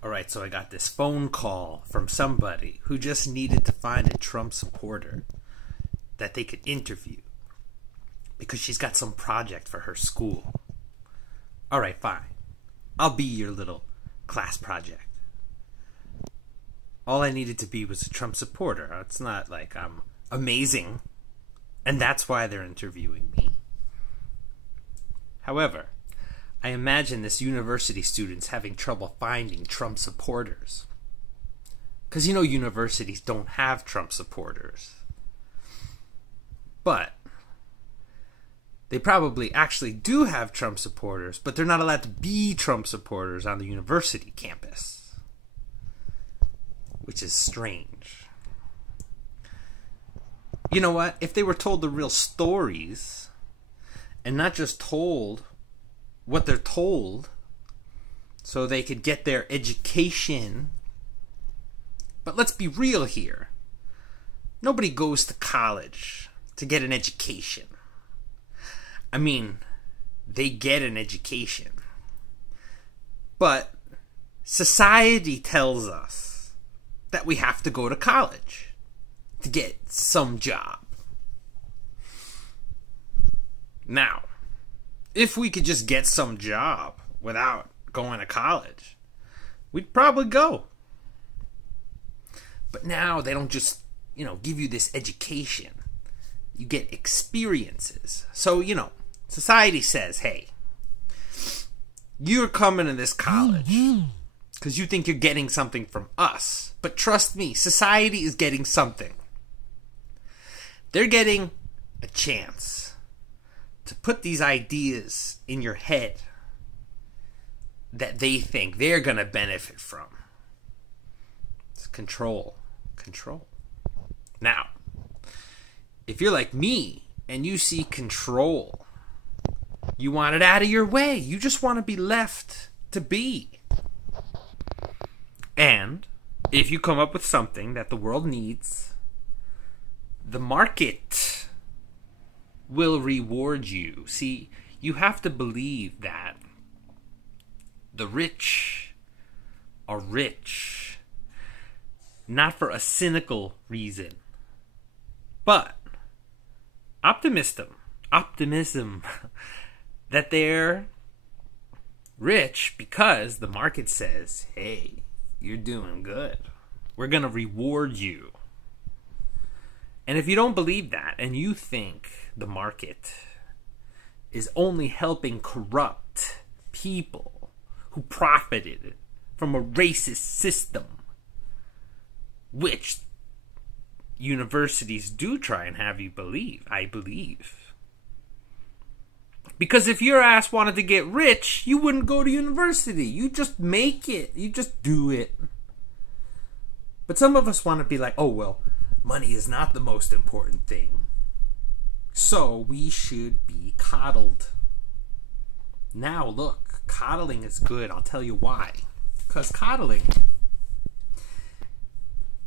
All right, so I got this phone call from somebody who just needed to find a Trump supporter that they could interview because she's got some project for her school. All right, fine. I'll be your little class project. All I needed to be was a Trump supporter. It's not like I'm amazing, and that's why they're interviewing me. However, I imagine this university student's having trouble finding Trump supporters. Because you know universities don't have Trump supporters. But they probably actually do have Trump supporters, but they're not allowed to be Trump supporters on the university campus. Which is strange. You know what? If they were told the real stories, and not just told what they're told, so they could get their education. But let's be real here. Nobody goes to college to get an education. I mean, they get an education. But society tells us that we have to go to college to get some job. Now, if we could just get some job without going to college, we'd probably go. But now they don't just, give you this education. You get experiences. So, society says, hey, you're coming to this college because you think you're getting something from us. But trust me, society is getting something. They're getting a chance to put these ideas in your head that they think they're going to benefit from. It's control. Control. Now, if you're like me and you see control, you want it out of your way. You just want to be left to be. And if you come up with something that the world needs, the market will reward you. See, you have to believe that the rich are rich, not for a cynical reason, but optimism that they're rich because the market says, hey, you're doing good. We're going to reward you. And if you don't believe that, and you think the market is only helping corrupt people who profited from a racist system, which universities do try and have you believe, I believe. Because if your ass wanted to get rich, you wouldn't go to university. You just make it. You just do it. But some of us want to be like, oh, well, money is not the most important thing, so we should be coddled. Now, look, coddling is good. I'll tell you why. Because coddling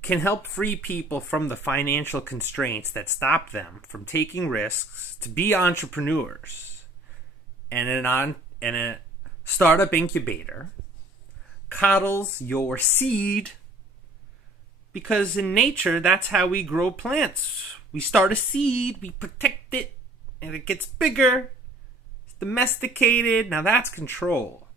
can help free people from the financial constraints that stop them from taking risks to be entrepreneurs. And a startup incubator coddles your seed. Because in nature, that's how we grow plants. We start a seed, we protect it, and it gets bigger. It's domesticated. Now that's control.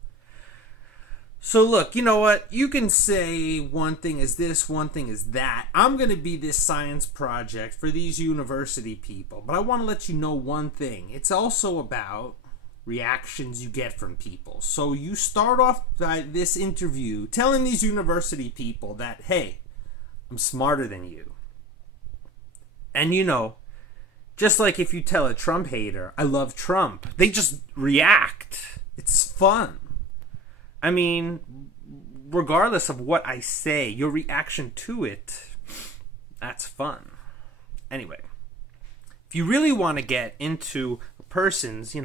So look, you know what? You can say one thing is this, one thing is that. I'm going to be this science project for these university people. But I want to let you know one thing. It's also about reactions you get from people. So you start off by this interview telling these university people that, hey, I'm smarter than you. And just like if you tell a Trump hater, I love Trump, they just react. It's fun. I mean, regardless of what I say, your reaction to it, that's fun. Anyway, if you really want to get into a person's,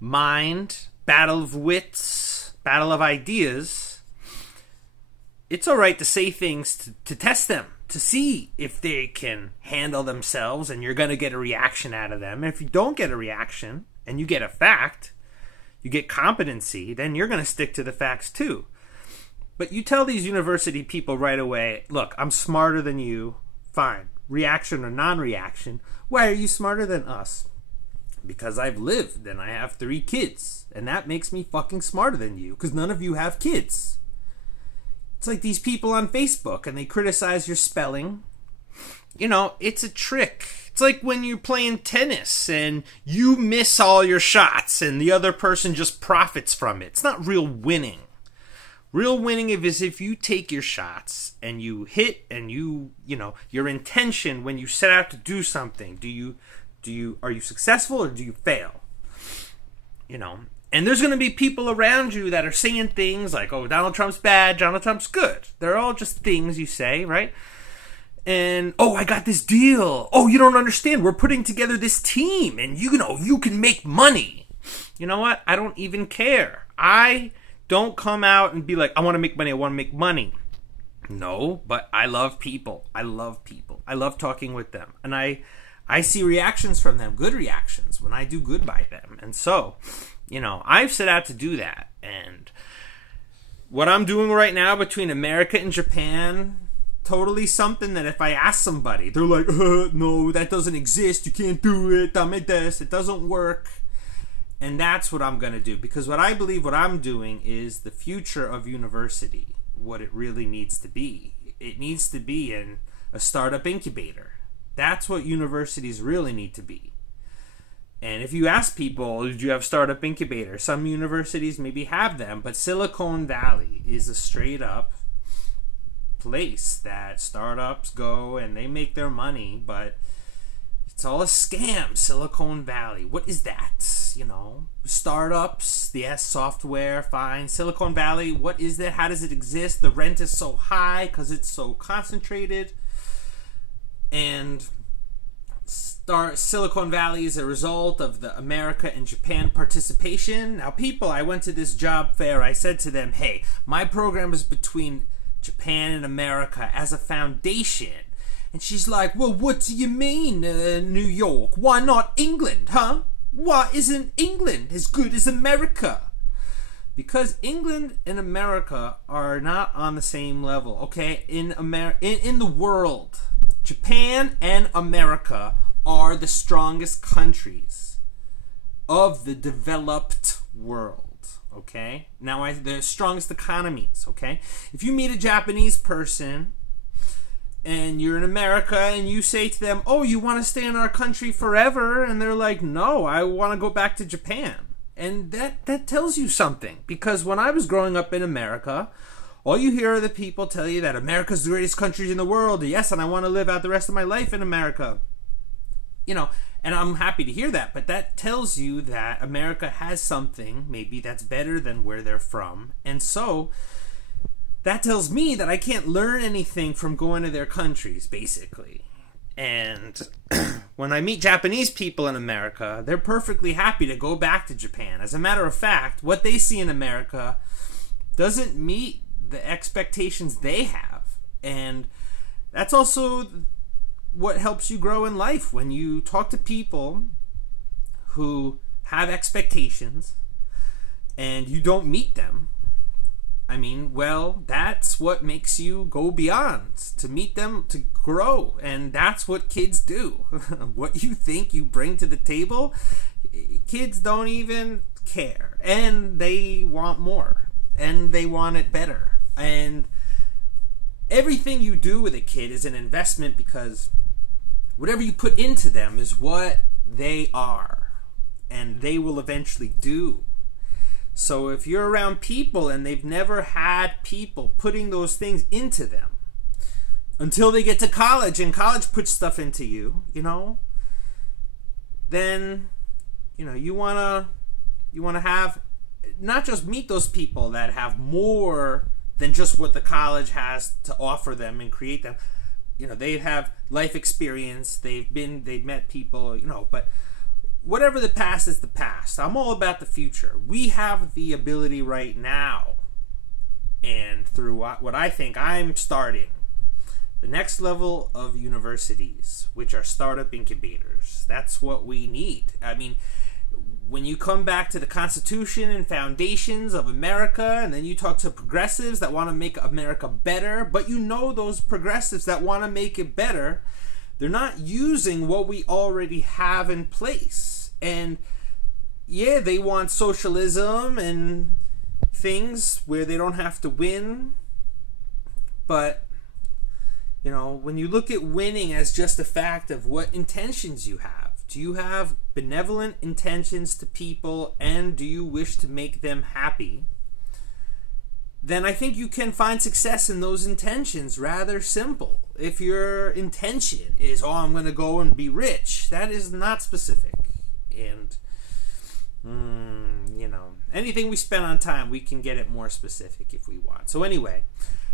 mind, battle of wits, battle of ideas, it's all right to say things to test them, to see if they can handle themselves, and you're going to get a reaction out of them. And if you don't get a reaction and you get a fact, you get competency, then you're going to stick to the facts too. But you tell these university people right away, look, I'm smarter than you. Fine. Reaction or non-reaction. Why are you smarter than us? Because I've lived and I have 3 kids. And that makes me fucking smarter than you. Because none of you have kids. It's like these people on Facebook and they criticize your spelling. You know, it's a trick. It's like when you're playing tennis and you miss all your shots and the other person just profits from it. It's not real winning. Real winning is if you take your shots and you hit and you know, your intention when you set out to do something. Are you successful or do you fail? You know, and there's going to be people around you that are saying things like, oh, Donald Trump's bad, Donald Trump's good. They're all just things you say, right? And, oh, I got this deal. Oh, you don't understand. We're putting together this team and you know, you can make money. You know what? I don't even care. I don't come out and be like, I want to make money. I want to make money. No, but I love people. I love people. I love talking with them. And I see reactions from them, good reactions, when I do good by them. And so, you know, I've set out to do that. And what I'm doing right now between America and Japan, totally something that if I ask somebody, they're like, no, that doesn't exist. You can't do it. Dame this. It doesn't work. And that's what I'm going to do. Because what I believe what I'm doing is the future of university, what it really needs to be. It needs to be in a startup incubator. That's what universities really need to be. And if you ask people, do you have startup incubator? Some universities maybe have them, but Silicon Valley is a straight up place that startups go and they make their money, but it's all a scam. Silicon Valley. What is that? You know, startups, yes, software, fine. Silicon Valley, what is that? How does it exist? The rent is so high because it's so concentrated. And Silicon Valley is a result of the America and Japan participation. Now, people, I went to this job fair. I said to them, hey, my program is between Japan and America as a foundation. And she's like, well, what do you mean, New York? Why not England, huh? Why isn't England as good as America? Because England and America are not on the same level, okay? In the world, Japan and America are the strongest countries of the developed world, okay? Now, the strongest economies, okay? If you meet a Japanese person and you're in America and you say to them, oh, you want to stay in our country forever? And they're like, no, I want to go back to Japan. And that tells you something. Because when I was growing up in America, all you hear are the people tell you that America's the greatest country in the world. Yes, and I want to live out the rest of my life in America. You know, and I'm happy to hear that. But that tells you that America has something maybe that's better than where they're from. And so that tells me that I can't learn anything from going to their countries, basically. And when I meet Japanese people in America, they're perfectly happy to go back to Japan. As a matter of fact, what they see in America doesn't meet the expectations they have. And that's also what helps you grow in life. When you talk to people who have expectations and you don't meet them, I mean, well, that's what makes you go beyond, to meet them, to grow. And that's what kids do. What you think you bring to the table, kids don't even care. And they want more. And they want it better. And everything you do with a kid is an investment, because whatever you put into them is what they are. And they will eventually do. So if you're around people and they've never had people putting those things into them until they get to college and college puts stuff into you, you know, then, you know, you want to have, not just meet those people that have more than just what the college has to offer them and create them. You know, they have life experience, they've met people, you know, but whatever the past is the past. I'm all about the future. We have the ability right now, and through what I think I'm starting, the next level of universities, which are startup incubators. That's what we need. I mean, when you come back to the Constitution and foundations of America, and then you talk to progressives that want to make America better, but you know those progressives that want to make it better, they're not using what we already have in place. And yeah, they want socialism and things where they don't have to win. But, you know, when you look at winning as just a fact of what intentions you have, do you have benevolent intentions to people and do you wish to make them happy? Then I think you can find success in those intentions rather simple. If your intention is, oh, I'm going to go and be rich, that is not specific. And, you know, anything we spend on time, we can get it more specific if we want. So anyway,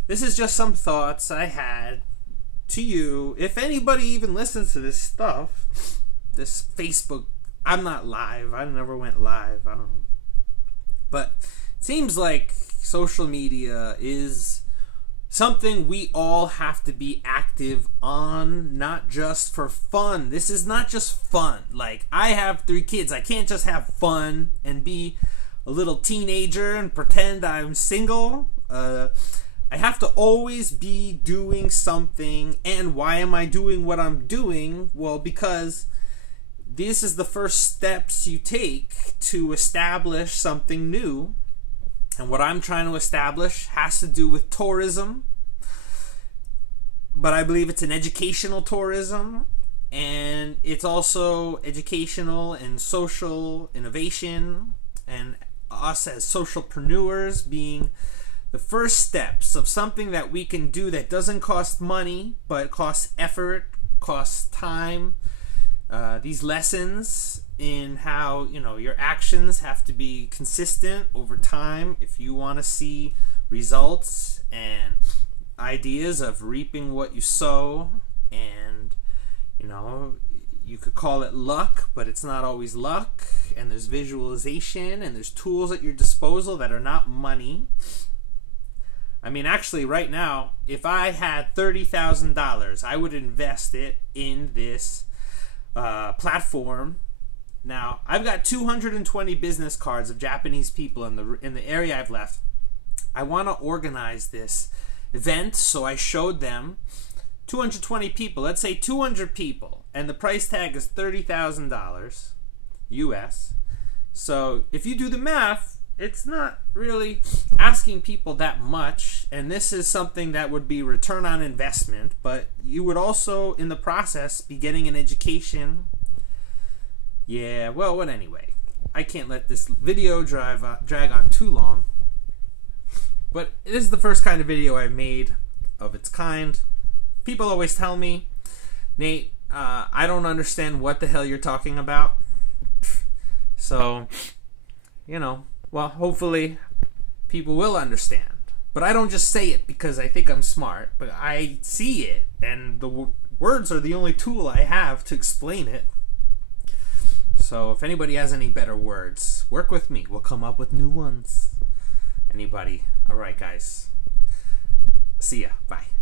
this is just some thoughts I had to you. If anybody even listens to this stuff, this Facebook, I'm not live. I never went live. I don't know. But it seems like social media is something we all have to be active on, not just for fun. This is not just fun. Like, I have 3 kids. I can't just have fun and be a little teenager and pretend I'm single. I have to always be doing something. And why am I doing what I'm doing? Well, because this is the first steps you take to establish something new. And what I'm trying to establish has to do with tourism. But I believe it's an educational tourism. And it's also educational and social innovation. And us as socialpreneurs being the first steps of something that we can do that doesn't cost money, but costs effort, costs time. These lessons in how, you know, your actions have to be consistent over time if you want to see results, and ideas of reaping what you sow. And, you know, you could call it luck, but it's not always luck. And there's visualization, and there's tools at your disposal that are not money. I mean, actually, right now, if I had $30,000, I would invest it in this platform. Now, I've got 220 business cards of Japanese people in the area I've left. I want to organize this event, so I showed them 220 people. Let's say 200 people, and the price tag is $30,000 US. So if you do the math, it's not really asking people that much, and this is something that would be return on investment, but you would also in the process be getting an education. Yeah, well, what anyway, I can't let this video drag on too long, but this is the first kind of video I've made of its kind. People always tell me, Nate, I don't understand what the hell you're talking about. So, you know, well, hopefully people will understand. But I don't just say it because I think I'm smart, but I see it, and the words are the only tool I have to explain it. So if anybody has any better words, work with me. We'll come up with new ones. Anybody? All right, guys. See ya. Bye.